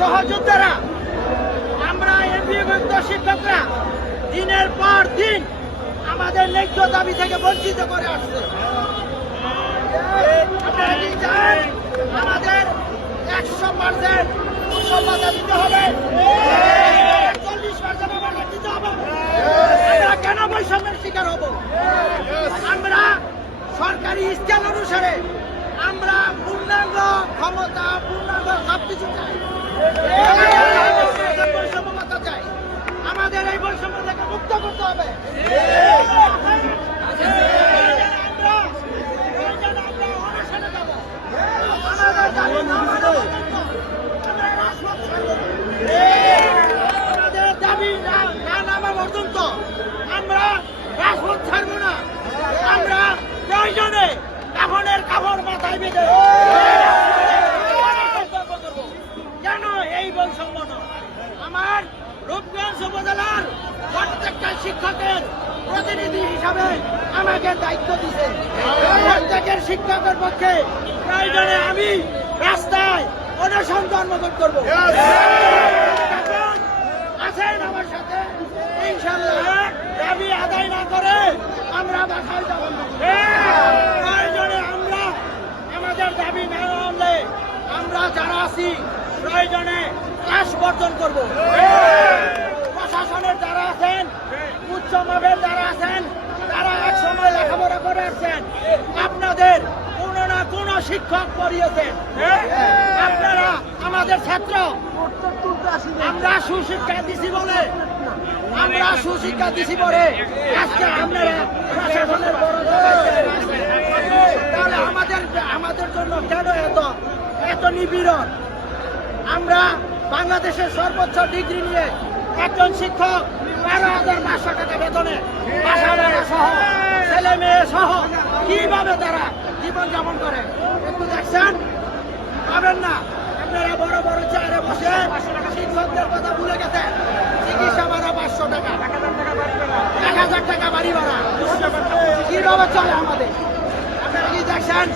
সহযোদ্ধারা, আমরা এমপিভুক্ত শিক্ষকরা দিনের পর দিন আমাদের ন্যায্য দাবি থেকে বঞ্চিত করে আসছে। আমাদের একশো পার্সেন্ট উৎসবতা দিতে হবে? চল্লিশ পার্সেন্ট আমাদের কেন বৈষম্যের শিকার হব? আমরা সরকারি স্কেল অনুসারে ক্ষমতা পূর্ণাঙ্গ সবকিছু শিক্ষকের প্রতিনিধি হিসাবে আমাকে দায়িত্ব দিছে। প্রত্যেকের শিক্ষকের পক্ষে প্রয়োজনে আমি রাস্তায় অনশন ধর্মঘট করব। আছেন আমার সাথে, ইনশাল্লাহ দাবি আদায় না করে আমরা বাসায় যাব। প্রয়োজনে আমরা আমাদের দাবি না মানলে আমরা যারা আছি, প্রয়োজনে ক্লাস বর্জন করব। প্রশাসনের যারা আছেন, উচ্চ মাপের যারা আছেন, তারা এক সময় লেখাপড়া করে আসছেন। আপনাদের কোনো না কোনো শিক্ষক পড়িয়েছেন আপনারা আমাদের ছাত্র, আমরা সুশিক্ষা দিছি বলে, আমরা সুশিক্ষা দিছি বলে আজকে আপনারা প্রশাসনের তাহলে আমাদের আমাদের জন্য কেন এত এত নিপীড়ন আমরা বাংলাদেশের সর্বোচ্চ ডিগ্রি নিয়ে একজন শিক্ষক, বারো হাজার পাঁচশো টাকা বেতনে বাসা সহ, ছেলে মেয়ে সহ, কীভাবে তারা জীবন যাপন করে? একটু দেখছেন? পাবেন না। আপনারা বড় বড় চেয়ারে বসে শিক্ষকদের কথা ভুলে গেছেন। চিকিৎসা ভাড়া পাঁচশো টাকা। এক হাজার টাকা বাড়ি ভাড়া। কীভাবে চলে আমাদের? আপনারা কি দেখছেন?